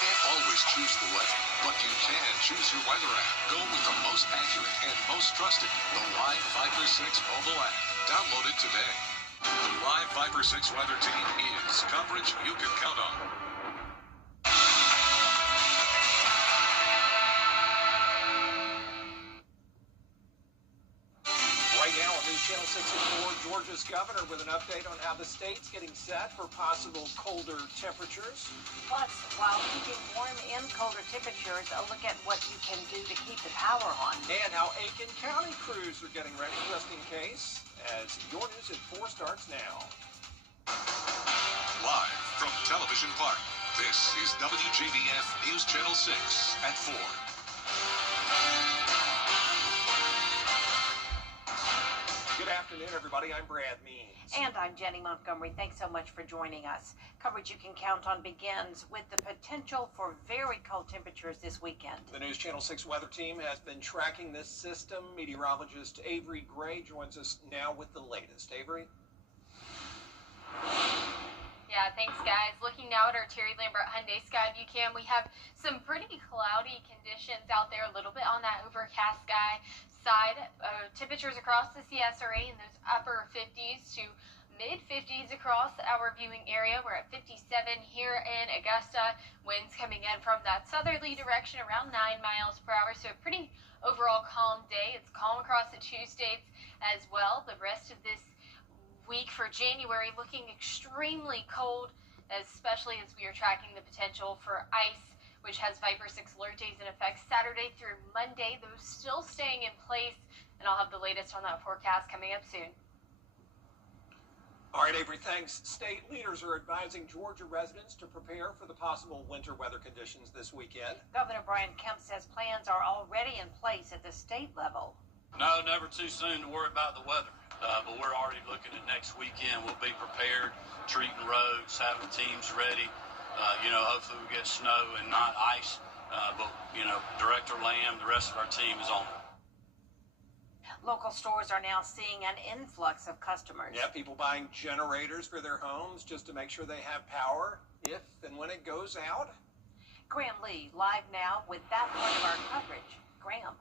can't always choose the weather, but you can choose your weather app. Go with the most accurate and most trusted, the Live Viper 6 mobile app. Download it today. The Live Viper 6 weather team is coverage you can count on. Right now on News Channel 6 Georgia's governor with an update on how the state's getting set for possible colder temperatures. Plus, while keeping warm in colder temperatures, a look at what you can do to keep the power on. And how Aiken County crews are getting ready just in case, as your news at 4 starts now. Live from Television Park, this is WJBF News Channel 6 at 4. Good afternoon, everybody. I'm Brad Means. And I'm Jenny Montgomery. Thanks so much for joining us. Coverage you can count on begins with the potential for very cold temperatures this weekend. The News Channel 6 weather team has been tracking this system. Meteorologist Avery Gray joins us now with the latest. Avery? Yeah, thanks, guys. Looking now at our Terry Lambert Hyundai Skyview cam, we have some pretty cloudy conditions out there, a little bit on that overcast sky side. Temperatures across the CS are in those upper 50s to mid 50s across our viewing area. We're at 57 here in Augusta. Winds coming in from that southerly direction around 9 miles per hour. So a pretty overall calm day. It's calm across the 2 states as well. The rest of this week for January looking extremely cold, especially as we are tracking the potential for ice, which has Viper 6 alert days in effect Saturday through Monday. Those still staying in place, and I'll have the latest on that forecast coming up soon. All right, Avery, thanks. State leaders are advising Georgia residents to prepare for the possible winter weather conditions this weekend. Governor Brian Kemp says plans are already in place at the state level. No, never too soon to worry about the weather. But we're already looking at next weekend. We'll be prepared, treating roads, having teams ready. Hopefully we get snow and not ice. But Director Lamb, the rest of our team is on it. Local stores are now seeing an influx of customers. Yeah, people buying generators for their homes just to make sure they have power if and when it goes out. Graham Lee, live now with that part of our coverage. Graham.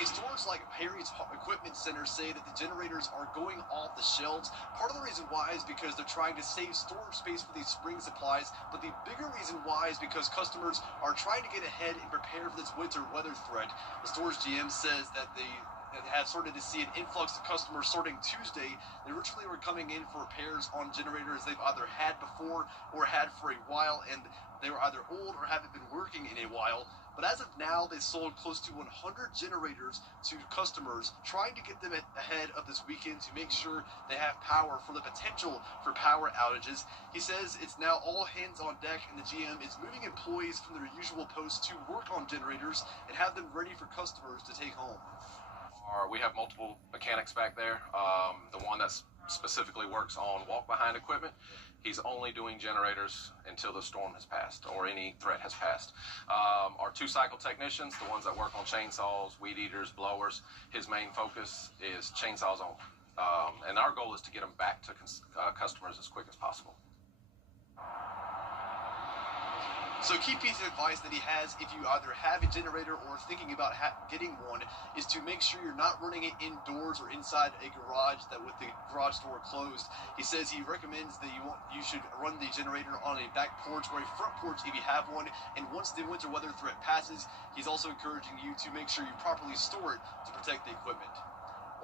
Stores like Harry's Equipment Center say that the generators are going off the shelves. Part of the reason why is because they're trying to save storage space for these spring supplies, but the bigger reason why is because customers are trying to get ahead and prepare for this winter weather threat. The store's GM says that they have started to see an influx of customers starting Tuesday. They originally were coming in for repairs on generators they've either had before or had for a while, and they were either old or haven't been working in a while. But as of now, they sold close to 100 generators to customers, trying to get them ahead of this weekend to make sure they have power for the potential for power outages. He says it's now all hands on deck, and the GM is moving employees from their usual posts to work on generators and have them ready for customers to take home. We have multiple mechanics back there. The one that specifically works on walk-behind equipment, he's only doing generators until the storm has passed or any threat has passed. Our 2-cycle technicians, the ones that work on chainsaws, weed eaters, blowers, his main focus is chainsaws only. And our goal is to get them back to customers as quick as possible. So key piece of advice that he has if you either have a generator or thinking about getting one is to make sure you're not running it indoors or inside a garage with the garage door closed. He says he recommends that you should run the generator on a back porch or a front porch if you have one. And once the winter weather threat passes, he's also encouraging you to make sure you properly store it to protect the equipment.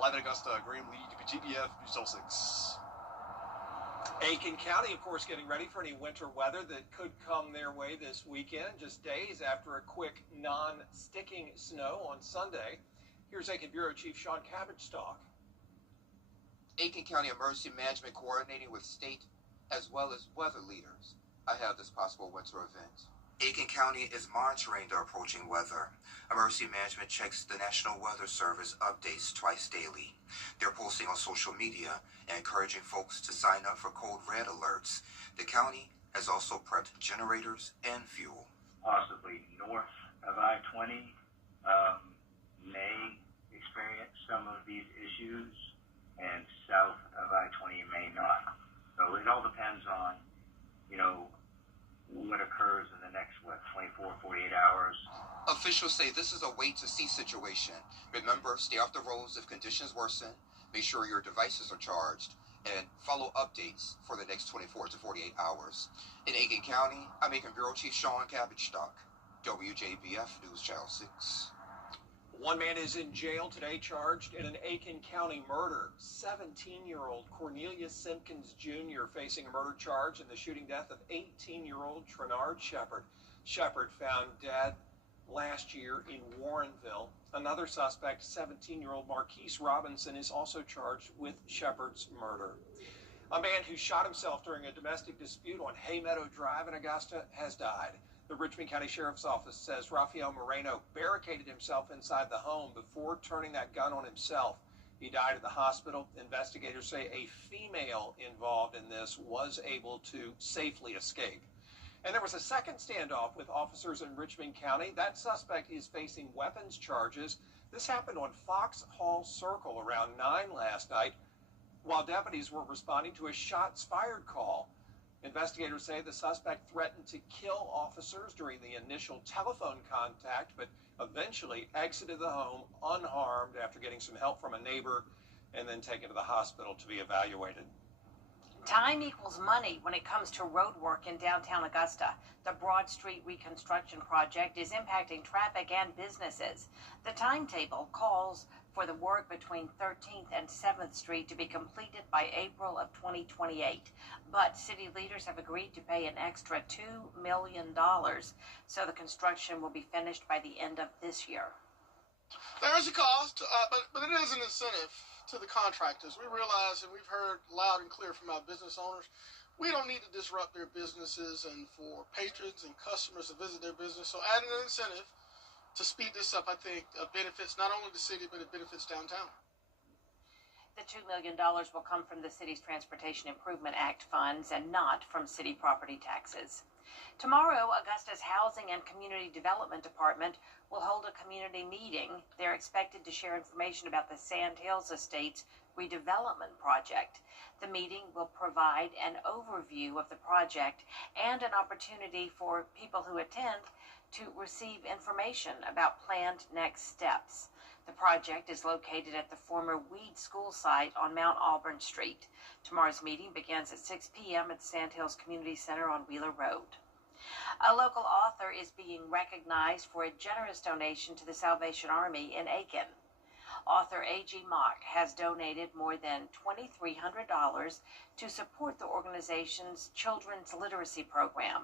Live in Augusta, Graham Lee, WJBF, News Channel 6. Aiken County, of course, getting ready for any winter weather that could come their way this weekend, just days after a quick non-sticking snow on Sunday. Here's Aiken Bureau Chief Sean Cabbage-Stock. Aiken County Emergency Management coordinating with state as well as weather leaders ahead of this possible winter event. Aiken County is monitoring the approaching weather. Emergency Management checks the National Weather Service updates twice daily. They're posting on social media and encouraging folks to sign up for code red alerts. The county has also prepped generators and fuel. Possibly north of I-20 may experience some of these issues, and south of I-20 may not. So it all depends on, what occurs in the next, 24, 48 hours. Officials say this is a wait-to-see situation. Remember, stay off the roads if conditions worsen. Make sure your devices are charged. And follow updates for the next 24 to 48 hours. In Aiken County, I'm Aiken Bureau Chief Sean Cabbage-Stock, WJBF News Channel 6. One man is in jail today charged in an Aiken County murder. 17-year-old Cornelius Simpkins Jr. facing a murder charge in the shooting death of 18-year-old Trenard Shepard. Shepard found dead last year in Warrenville. Another suspect, 17-year-old Marquise Robinson, is also charged with Shepard's murder. A man who shot himself during a domestic dispute on Haymeadow Drive in Augusta has died. The Richmond County Sheriff's Office says Rafael Moreno barricaded himself inside the home before turning that gun on himself. He died at the hospital. Investigators say a female involved in this was able to safely escape. And there was a second standoff with officers in Richmond County. That suspect is facing weapons charges. This happened on Fox Hall Circle around 9 last night while deputies were responding to a shots fired call. Investigators say the suspect threatened to kill officers during the initial telephone contact, but eventually exited the home unharmed after getting some help from a neighbor and then taken to the hospital to be evaluated. Time equals money when it comes to road work in downtown Augusta. The Broad Street reconstruction project is impacting traffic and businesses. The timetable calls for the work between 13th and 7th Street to be completed by April of 2028. But city leaders have agreed to pay an extra $2 million, so the construction will be finished by the end of this year. There is a cost, but it is an incentive to the contractors. We realize, and we've heard loud and clear from our business owners, we don't need to disrupt their businesses and for patrons and customers to visit their business. So adding an incentive to speed this up, I think, benefits not only the city, but it benefits downtown. The $2 million will come from the city's Transportation Improvement Act funds and not from city property taxes. Tomorrow, Augusta's Housing and Community Development Department will hold a community meeting. They're expected to share information about the Sand Hills Estates redevelopment project. The meeting will provide an overview of the project and an opportunity for people who attend to receive information about planned next steps. The project is located at the former Weed School site on Mount Auburn Street. Tomorrow's meeting begins at 6 p.m. at the Sand Hills Community Center on Wheeler Road. A local author is being recognized for a generous donation to the Salvation Army in Aiken. Author A.G. Mock has donated more than $2,300 to support the organization's children's literacy program.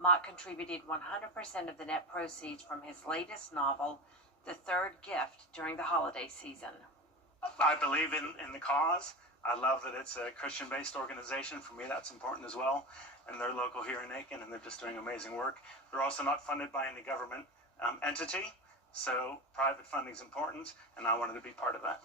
Mock contributed 100% of the net proceeds from his latest novel, The Third Gift, during the holiday season. I believe in the cause. I love that it's a Christian-based organization. For me, that's important as well. And they're local here in Aiken, and they're just doing amazing work. They're also not funded by any government entity, so private funding is important, and I wanted to be part of that.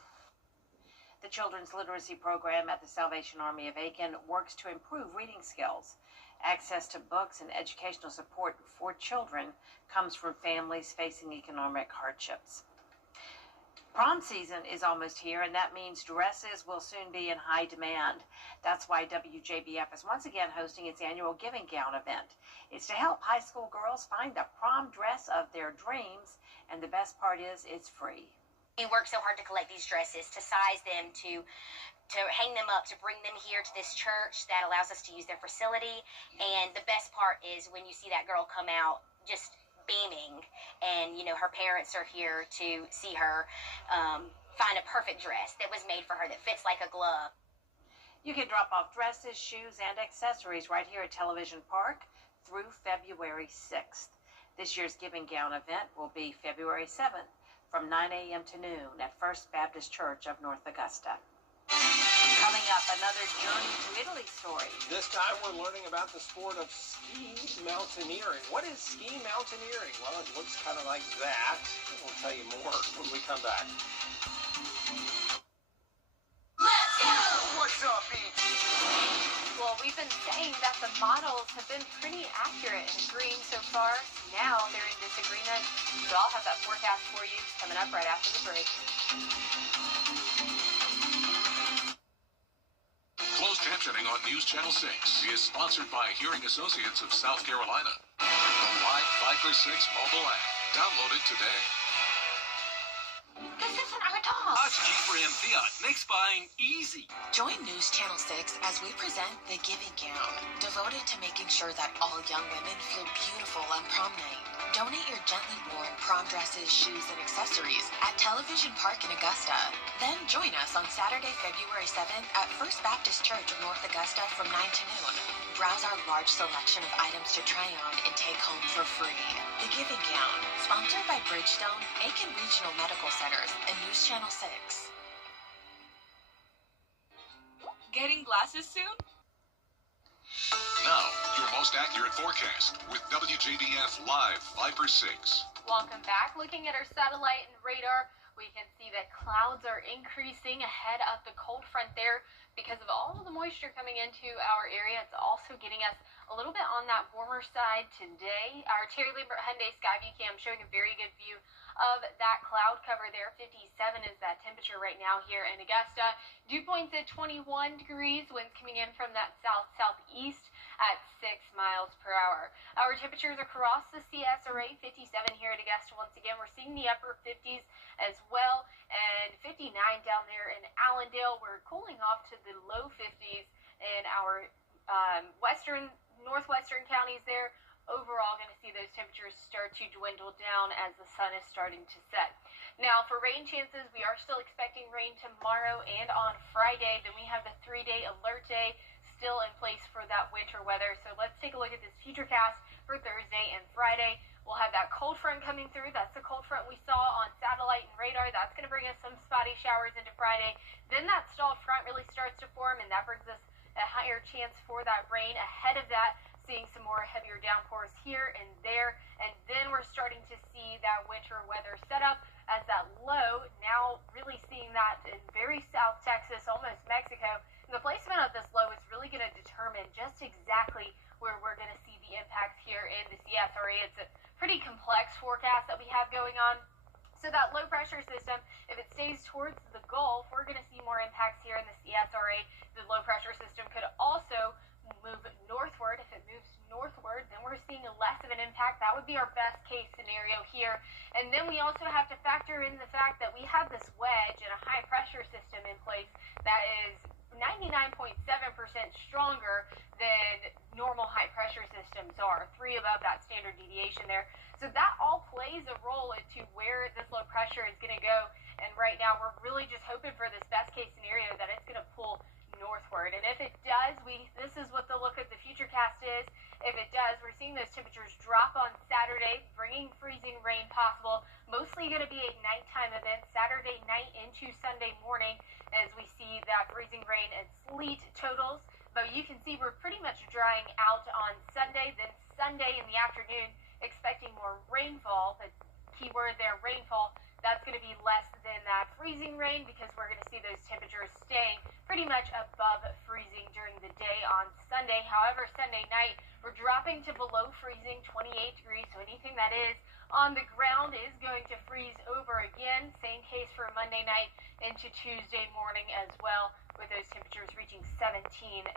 The Children's Literacy Program at the Salvation Army of Aiken works to improve reading skills. Access to books and educational support for children comes from families facing economic hardships. Prom season is almost here, and that means dresses will soon be in high demand. That's why WJBF is once again hosting its annual Giving Gown event. It's to help high school girls find the prom dress of their dreams, and the best part is it's free. We work so hard to collect these dresses, to size them, to hang them up, to bring them here to this church that allows us to use their facility. And the best part is when you see that girl come out just beaming, and her parents are here to see her find a perfect dress that was made for her, that fits like a glove. You can drop off dresses, shoes, and accessories right here at Television Park through February 6th. This year's Giving Gown event will be February 7th from 9 a.m. to noon at First Baptist Church of North Augusta. Coming up, another Journey to Italy story. This time we're learning about the sport of ski mountaineering. What is ski mountaineering? Well, it looks kind of like that. We'll tell you more when we come back. Let's go! What's up, Beach? Well, we've been saying that the models have been pretty accurate and agreeing so far. Now they're in disagreement. So I'll have that forecast for you coming up right after the break. Closed captioning on News Channel 6 is sponsored by Hearing Associates of South Carolina. The Live 5 for 6 mobile app. Download it today. This isn't our dog. Dodge Jeep Ram Fiat makes buying easy. Join News Channel 6 as we present The Giving Gown, devoted to making sure that all young women feel beautiful on prom night. Donate your gently worn prom dresses, shoes, and accessories at Television Park in Augusta. Then join us on Saturday, February 7th at First Baptist Church of North Augusta from 9 to noon. Browse our large selection of items to try on and take home for free. The Giving Gown, sponsored by Bridgestone, Aiken Regional Medical Centers, and News Channel 6. Getting glasses soon? Now, your most accurate forecast with WJBF Live 5 for 6. Welcome back. Looking at our satellite and radar, we can see that clouds are increasing ahead of the cold front there because of all of the moisture coming into our area. It's also getting us a little bit on that warmer side today. Our Terry Lambert Hyundai Skyview Cam showing a very good view of that cloud cover there. 57 is that temperature right now here in Augusta. Dew points at 21 degrees. Winds coming in from that south-southeast at 6 miles per hour. Our temperatures across the CSRA, 57 here at Augusta. Once again, we're seeing the upper 50s as well, and 59 down there in Allendale. We're cooling off to the low 50s in our northwestern counties there. Overall, going to see those temperatures start to dwindle down as the sun is starting to set. Now, for rain chances, we are still expecting rain tomorrow and on Friday. Then we have the 3-day alert day still in place for that winter weather. So let's take a look at this futurecast for Thursday and Friday. We'll have that cold front coming through. That's the cold front we saw on satellite and radar. That's going to bring us some spotty showers into Friday. Then that stalled front really starts to form, and that brings us a higher chance for that rain. Ahead of that, seeing some more heavier downpours here and there. And then we're starting to see that winter weather set up as that low, now really seeing that in very South Texas, almost Mexico. And the placement of this low is really going to determine just exactly where we're going to see the impacts here in the CSRA. It's a pretty complex forecast that we have going on. So that low pressure system, if it stays towards the Gulf, we're going to see more impacts here in the CSRA. The low pressure system could also move northward. If it moves northward, then we're seeing less of an impact. That would be our best case scenario here. And then we also have to factor in the fact that we have this wedge and a high pressure system in place that is 99.7% stronger than normal high pressure systems are, 3 above that standard deviation there. So that all plays a role into where this low pressure is going to go. And right now we're really just hoping for this best case scenario that it's going to pull northward. And if it does, this is what the look of the futurecast is. If it does, we're seeing those temperatures drop on Saturday, bringing freezing rain possible. Mostly going to be a nighttime event, Saturday night into Sunday morning, as we see that freezing rain and sleet totals. But you can see we're pretty much drying out on Sunday. Then Sunday in the afternoon, expecting more rainfall. The keyword there, rainfall. That's going to be less than that freezing rain because we're going to see those temperatures staying pretty much above freezing during the day on Sunday. However, Sunday night, we're dropping to below freezing, 28 degrees. So anything that is on the ground is going to freeze over again. Same case for Monday night into Tuesday morning as well, with those temperatures reaching 17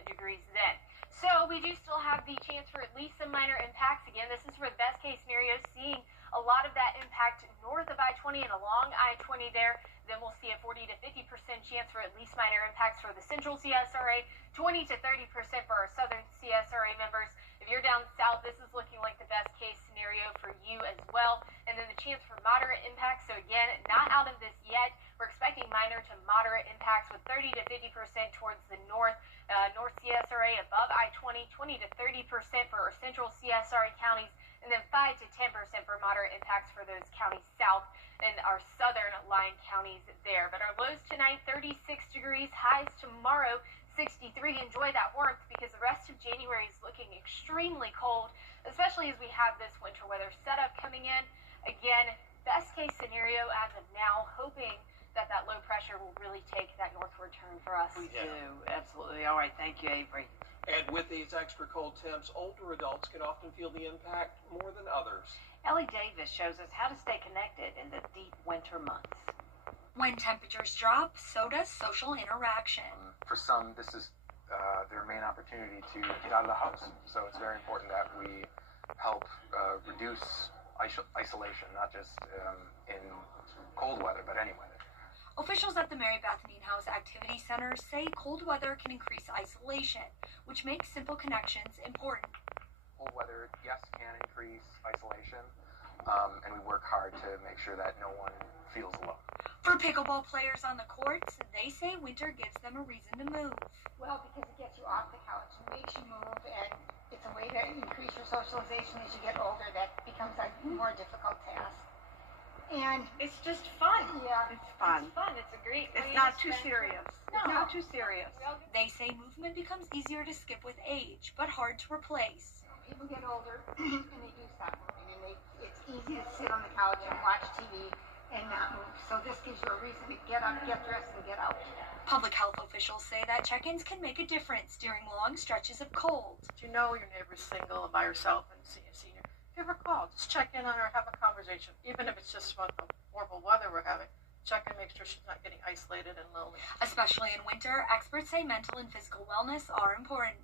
degrees then. So we do still have the chance for at least some minor impacts. Again, this is for the best case scenario, seeing a lot of that impact north of I-20 and along I-20 there. Then we'll see a 40 to 50% chance for at least minor impacts for the central CSRA, 20 to 30% for our southern CSRA members. If you're down south, this is looking like the best case scenario for you as well. And then the chance for moderate impacts. So again, not out of this yet. We're expecting minor to moderate impacts with 30 to 50% towards the north CSRA above I-20, 20 to 30% for our central CSRA counties, and then 5 to 10% for moderate impacts for those counties south and our southern line counties there. But our lows tonight, 36 degrees, highs tomorrow, 63. Enjoy that warmth because the rest of January is looking extremely cold, especially as we have this winter weather setup coming in. Again, best case scenario as of now, hoping that low pressure will really take that northward turn for us. We do, absolutely. All right, thank you, Avery. And with these extra cold temps, older adults can often feel the impact more than others. Ellie Davis shows us how to stay connected in the deep winter months. When temperatures drop, so does social interaction. For some, this is their main opportunity to get out of the house. So it's very important that we help reduce isolation, not just in cold weather, but any weather. Officials at the Mary Beth House Activity Center say cold weather can increase isolation, which makes simple connections important. Cold weather, yes, can increase isolation, and we work hard to make sure that no one feels alone. For pickleball players on the courts, they say winter gives them a reason to move. Well, because it gets you off the couch and makes you move, and it's a way to increase your socialization as you get older. That becomes a more difficult task. And it's just fun. Yeah. It's fun. It's fun. It's a great way It's to not too spend- serious. No. It's not too serious. They say movement becomes easier to skip with age, but hard to replace. People get older and they do stop moving, and it's easy to sit on the couch and watch TV and not move. So this gives you a reason to get up, get dressed, and get out. Public health officials say that check-ins can make a difference during long stretches of cold. You know your neighbor's single and by herself and see a senior. Give her a call. Just check in on her, have a conversation. Even if it's just about the horrible weather we're having, check and make sure she's not getting isolated and lonely. Especially in winter, experts say mental and physical wellness are important.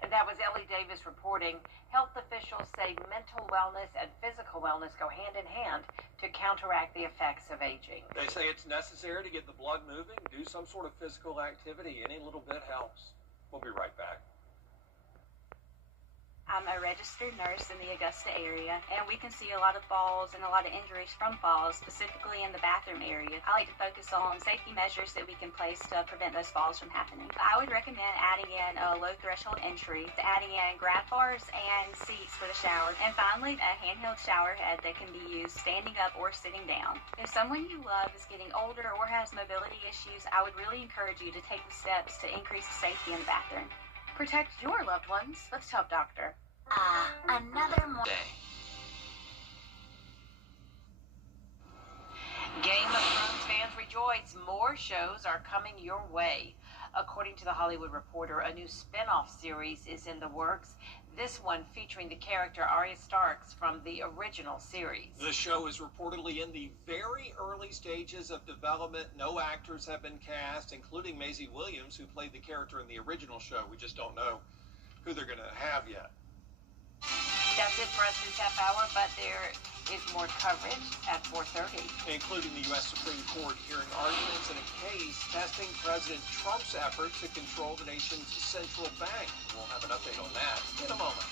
And that was Ellie Davis reporting. Health officials say mental wellness and physical wellness go hand in hand to counteract the effects of aging. They say it's necessary to get the blood moving, do some sort of physical activity. Any little bit helps. We'll be right back. I'm a registered nurse in the Augusta area, and we can see a lot of falls and a lot of injuries from falls, specifically in the bathroom area. I like to focus on safety measures that we can place to prevent those falls from happening. I would recommend adding in a low threshold entry, adding in grab bars and seats for the shower, and finally a handheld shower head that can be used standing up or sitting down. If someone you love is getting older or has mobility issues, I would really encourage you to take the steps to increase the safety in the bathroom. Protect your loved ones. Let's help Doctor. Another day. Game of Thrones fans rejoice. More shows are coming your way. According to The Hollywood Reporter, a new spin-off series is in the works. This one featuring the character Arya Stark from the original series. The show is reportedly in the very early stages of development. No actors have been cast, including Maisie Williams, who played the character in the original show. We just don't know who they're going to have yet. That's it for us this half hour, but there is more coverage at 4:30. Including the U.S. Supreme Court hearing arguments in a case testing President Trump's effort to control the nation's central bank. We'll have an update on that in a moment.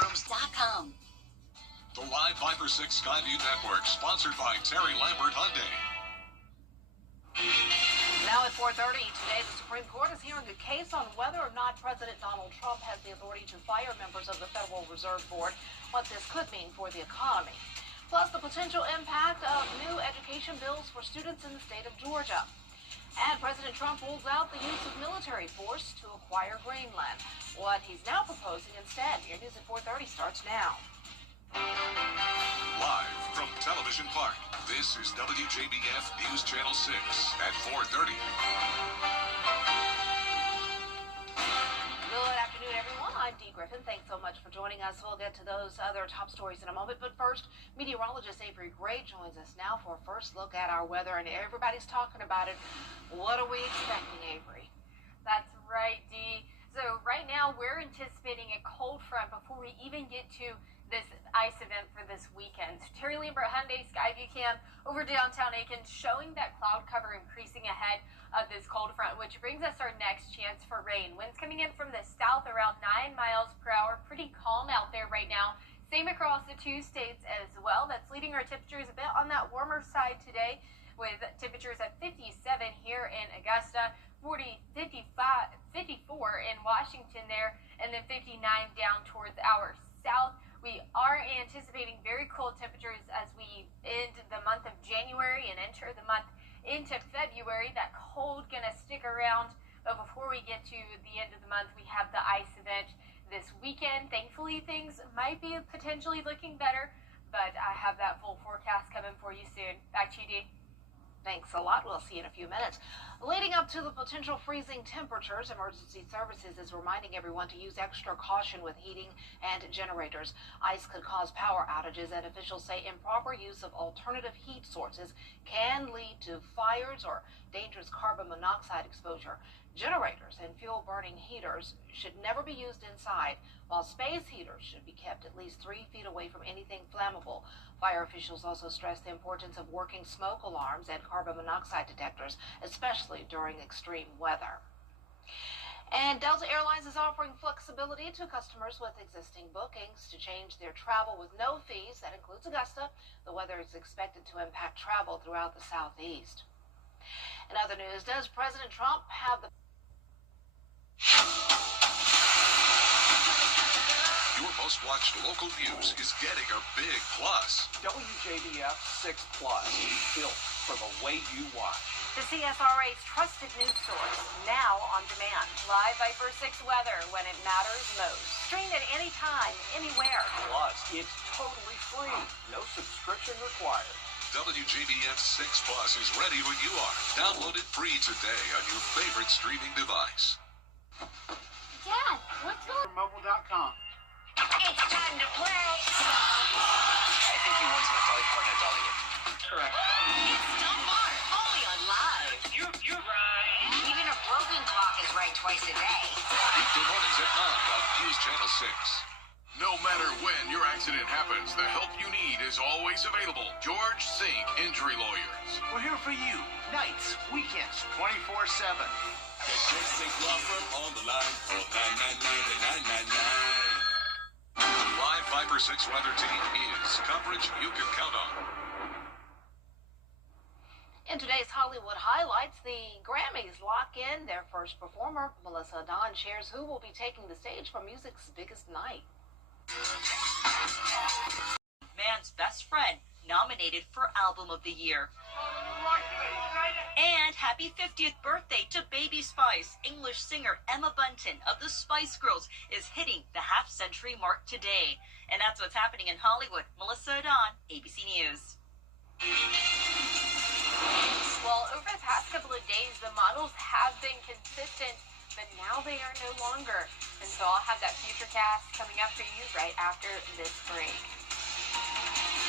Rooms.com. The Live Viper 6 Skyview Network, sponsored by Terry Lambert Hyundai. Now at 4:30 today, the Supreme Court is hearing a case on whether or not President Donald Trump has the authority to fire members of the Federal Reserve Board, what this could mean for the economy. Plus, the potential impact of new education bills for students in the state of Georgia. And President Trump rules out the use of military force to acquire Greenland. What he's now proposing instead. Your news at 4:30 starts now. Live from Television Park, this is WJBF News Channel 6 at 4:30. Good afternoon, everyone. I'm Dee Griffin. Thanks so much for joining us. We'll get to those other top stories in a moment. But first, meteorologist Avery Gray joins us now for a first look at our weather. And everybody's talking about it. What are we expecting, Avery? That's right, Dee. So right now we're anticipating a cold front before we even get to this ice event for this weekend. Terry Lambert Hyundai Skyview Cam over downtown Aiken showing that cloud cover increasing ahead of this cold front, which brings us our next chance for rain. Winds coming in from the south around 9 miles per hour. Pretty calm out there right now. Same across the two states as well. That's leading our temperatures a bit on that warmer side today, with temperatures at 57 here in Augusta, 54 in Washington there, and then 59 down towards our south. We are anticipating very cold temperatures as we end the month of January and enter the month into February. That cold gonna stick around, but before we get to the end of the month, we have the ice event this weekend. Thankfully, things might be potentially looking better, but I have that full forecast coming for you soon. Back to you, Dee. Thanks a lot. We'll see you in a few minutes. Leading up to the potential freezing temperatures, Emergency Services is reminding everyone to use extra caution with heating and generators. Ice could cause power outages, and officials say improper use of alternative heat sources can lead to fires or dangerous carbon monoxide exposure. Generators and fuel-burning heaters should never be used inside, while space heaters should be kept at least 3 feet away from anything flammable. Fire officials also stress the importance of working smoke alarms and carbon monoxide detectors, especially during extreme weather. And Delta Airlines is offering flexibility to customers with existing bookings to change their travel with no fees. That includes Augusta. The weather is expected to impact travel throughout the Southeast. In other news, does President Trump have the Your most watched local news is getting a big plus. WJBF 6 Plus, built for the way you watch. The CSRA's trusted news source, now on demand. Live Viper 6 weather when it matters most. Stream at any time, anywhere. Plus, it's totally free. No subscription required. WJBF 6 Plus is ready when you are. Download it free today on your favorite streaming device. Dad, what's going on? Mobile.com. It's time to play. I think he wants to tell you more than tell you. Correct. It's Stop Bar, only on Live. You're right. Even a broken clock is right twice a day. Weekday mornings at 9 on News Channel 6. No matter when your accident happens, the help you need is always available. George Sink Injury Lawyers. We're here for you. Nights, weekends, 24/7. Get George Sink Law Firm on the line. 499-9999. The live Viper 6 weather team is coverage you can count on. In today's Hollywood highlights, the Grammys lock in their first performer. Melissa Don shares who will be taking the stage for music's biggest night. Man's Best Friend, nominated for Album of the Year. And happy 50th birthday to Baby Spice. English singer Emma Bunton of the Spice Girls is hitting the half-century mark today. And that's what's happening in Hollywood. Melissa Don, ABC News. Well, over the past couple of days, the models have been consistent, but now they are no longer. And so I'll have that future cast coming up for you right after this break.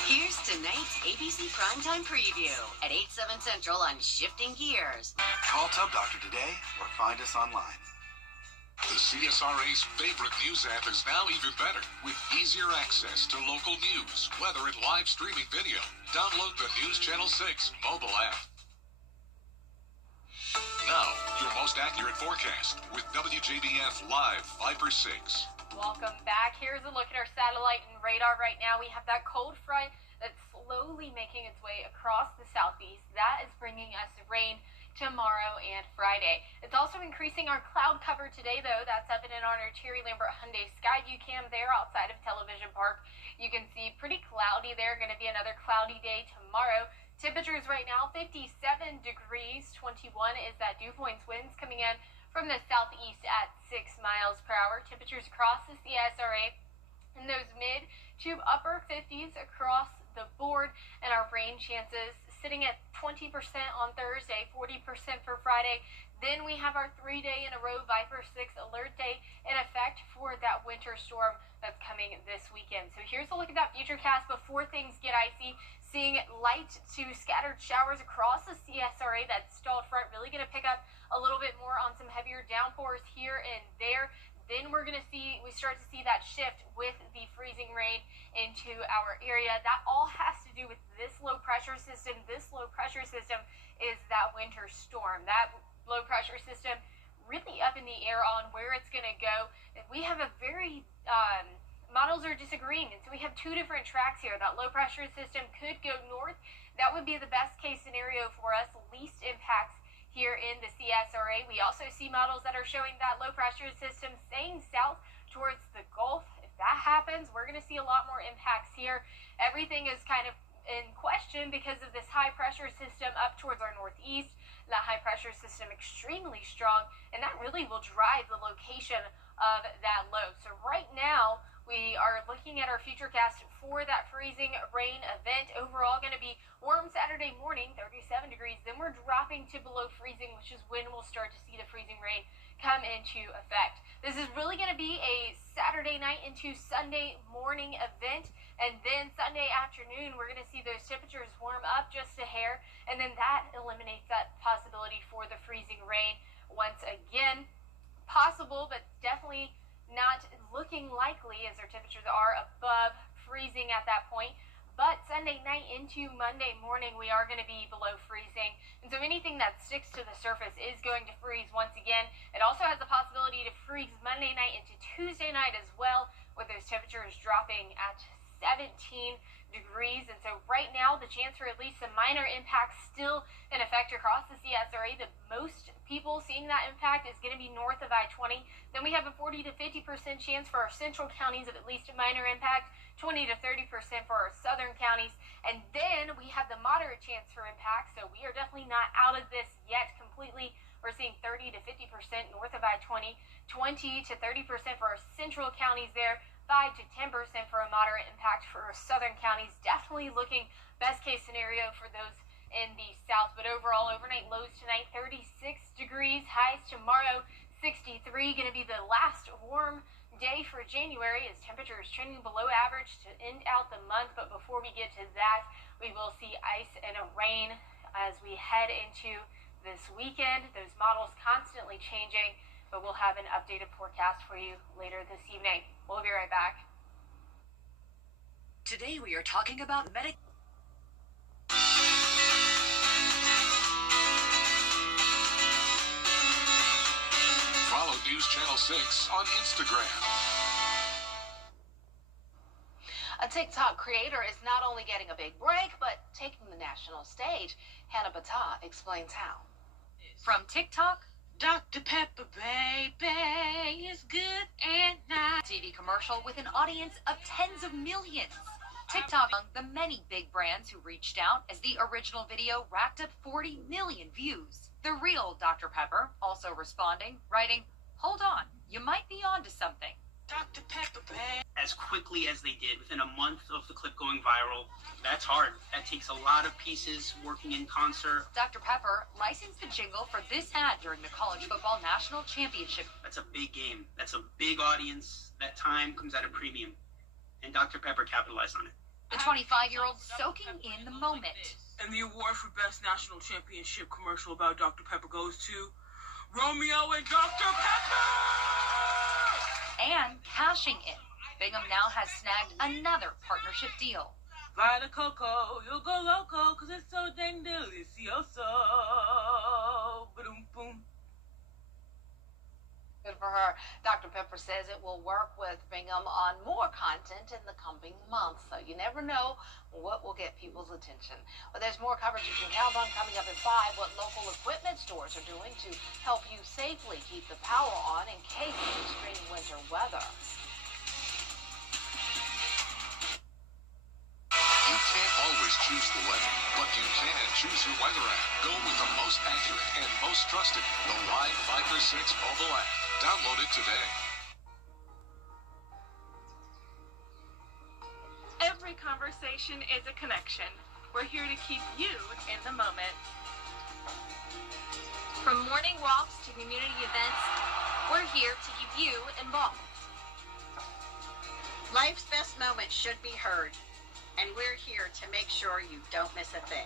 Here's tonight's ABC Primetime Preview at 8/7 Central on Shifting Gears. Call Tub Doctor today or find us online. The CSRA's favorite news app is now even better with easier access to local news, weather, and live streaming video. Download the News Channel 6 mobile app. Now, your most accurate forecast with WJBF Live Viper 6. Welcome back. Here's a look at our satellite and radar right now. We have that cold front that's slowly making its way across the southeast. That is bringing us rain tomorrow and Friday. It's also increasing our cloud cover today, though. That's evident on our Terry Lambert Hyundai Skyview cam there outside of Television Park. You can see pretty cloudy there. Going to be another cloudy day tomorrow. Temperatures right now, 57 degrees. 21 is that dew points. Winds coming in from the southeast at 6 miles per hour. Temperatures across the CSRA in those mid to upper 50s across the board. And our rain chances sitting at 20% on Thursday, 40% for Friday. Then we have our 3-day in a row Viper 6 alert day in effect for that winter storm that's coming this weekend. So here's a look at that futurecast before things get icy. Seeing light to scattered showers across the CSRA. That stalled front really going to pick up a little bit more on some heavier downpours here and there. Then we start to see that shift with the freezing rain into our area. That all has to do with this low pressure system. This low pressure system is that winter storm. That low pressure system really up in the air on where it's going to go. We have a very models are disagreeing, and so we have two different tracks here. That low pressure system could go north. That would be the best case scenario for us, least impacts here in the CSRA. We also see models that are showing that low pressure system staying south towards the Gulf. If that happens, we're going to see a lot more impacts here. Everything is kind of in question because of this high pressure system up towards our northeast. That high pressure system extremely strong, and that really will drive the location of that low. So right now we are looking at our futurecast for that freezing rain event. Overall going to be warm Saturday morning, 37 degrees. Then we're dropping to below freezing, which is when we'll start to see the freezing rain come into effect. This is really going to be a Saturday night into Sunday morning event. And then Sunday afternoon, we're going to see those temperatures warm up just a hair. And then that eliminates that possibility for the freezing rain once again. Possible, but definitely not looking likely as our temperatures are above freezing at that point. But Sunday night into Monday morning, we are going to be below freezing. And so anything that sticks to the surface is going to freeze once again. It also has the possibility to freeze Monday night into Tuesday night as well, with those temperatures dropping at 17 degrees. And so right now, the chance for at least some minor impacts still in effect across the CSRA. The most people seeing that impact is going to be north of I-20. Then we have a 40 to 50% chance for our central counties of at least a minor impact, 20 to 30% for our southern counties. And then we have the moderate chance for impact. So we are definitely not out of this yet completely. We're seeing 30 to 50% north of I-20, 20 to 30% for our central counties there, 5 to 10% for a moderate impact for our southern counties. Definitely looking best case scenario for those in the south. But overall, overnight lows tonight, 36 degrees. Highs tomorrow, 63. Going to be the last warm day for January as temperatures trending below average to end out the month. But before we get to that, we will see ice and rain as we head into this weekend. Those models constantly changing, but we'll have an updated forecast for you later this evening. We'll be right back. Today we are talking about Follow News Channel 6 on Instagram. A TikTok creator is not only getting a big break, but taking the national stage. Hannah Bata explains how. From TikTok, Dr. Pepper, baby, is good and nice. TV commercial with an audience of tens of millions. TikTok among the many big brands who reached out as the original video racked up 40 million views. The real Dr. Pepper also responding, writing, "Hold on, you might be onto something." Dr. Pepper, as quickly as they did within a month of the clip going viral. That's hard. That takes a lot of pieces working in concert. Dr. Pepper licensed the jingle for this ad during the College Football National Championship. That's a big game. That's a big audience. That time comes at a premium. And Dr. Pepper capitalized on it. The 25-year-old soaking in the moment. And the award for Best National Championship commercial about Dr. Pepper goes to Romeo and Dr. Pepper! And cashing in. Bingham now has snagged another partnership deal. Buy the cocoa, you'll go loco, cause it's so dang delicioso. Boom, boom. Good for her. Dr. Pepper says it will work with Bingham on more content in the coming months. So you never know what will get people's attention. Well, there's more coverage you can count on coming up at 5. What local equipment stores are doing to help you safely keep the power on in case of extreme winter weather. You can't always choose the weather, but you can choose your weather app. Go with the most accurate and most trusted, the Live Viper 6 mobile app. Download it today. Every conversation is a connection. We're here to keep you in the moment. From morning walks to community events, we're here to keep you involved. Life's best moments should be heard, and we're here to make sure you don't miss a thing.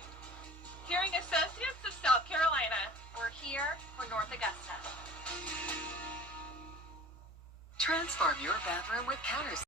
Hearing Associates of South Carolina. We're here for North Augusta. Transform your bathroom with counters.